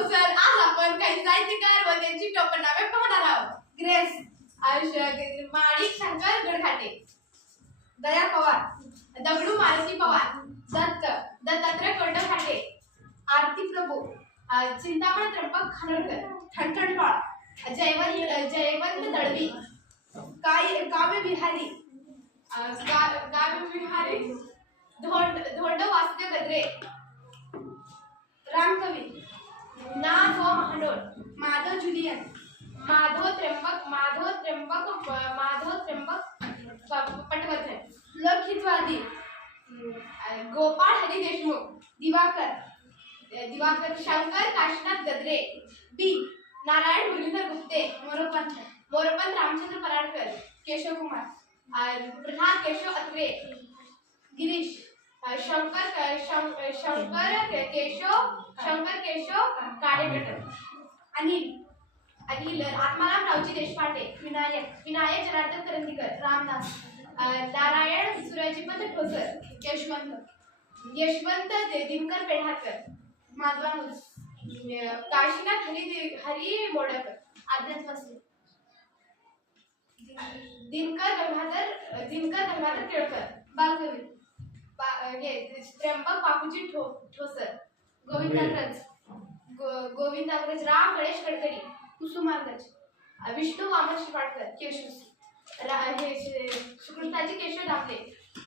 Sir आज आपण काही साहित्यकार व त्यांची टोपणनामे पाहणार आहोत. ग्रेस. आयुष्य माणिक शंकर गडखाटे दया पवार. दगडू मारुती पवार. दत्त दत्तात्रय कोंडखाटे आरती प्रभू. चिंतामण त्र्यंबक खानोलकर ठणठणपाळ जयवंत जयवंत दळवी. काय काव्य विहारी. गा- काव्य विहारी. धोंड धोंड वासुदेव गद्रे. रामकवी. महाडोल माधव जुलियन माधव त्र्यंबक माधव त्र्यंबक माधव त्र्यंबक पटवर्धन. लोकहितवादी. अं, गोपाळ हरी देशमुख दिवाकर. दिवाकर शंकर काशीनाथ गद्रे बी नारायण मुरलीधर गुप्ते मोरोपंत मोरोपंत रामचंद्र पराडकर केशव कुमार. प्रल्हाद केशव अत्रे. गिरीश शंकर शंकर केशव शंकर केशव काडेकर अनिल अनिल आत्माराम रावजी देशपांडे विनायक विनायक जनार्दन करंदीकर रामदास नारायण सुराजीपंत ठोसर यशवंत यशवंत दे- दिनकर पेढारकर माधवानुस काशीनाथ हरी हरी मोडकर आद्यात वासले दिनकर गंगाधर दिनकर गंगाधर केळकर बालकवी बा- हे त्र्यंबक बापूजी ठो ठोसर गोविंद अग्रज गोविंद अग्रज राम गणेश गडकरी कुसुमाग्रज विष्णू वामन शिपाडकर केशव रा- हे शे- केशव दाखले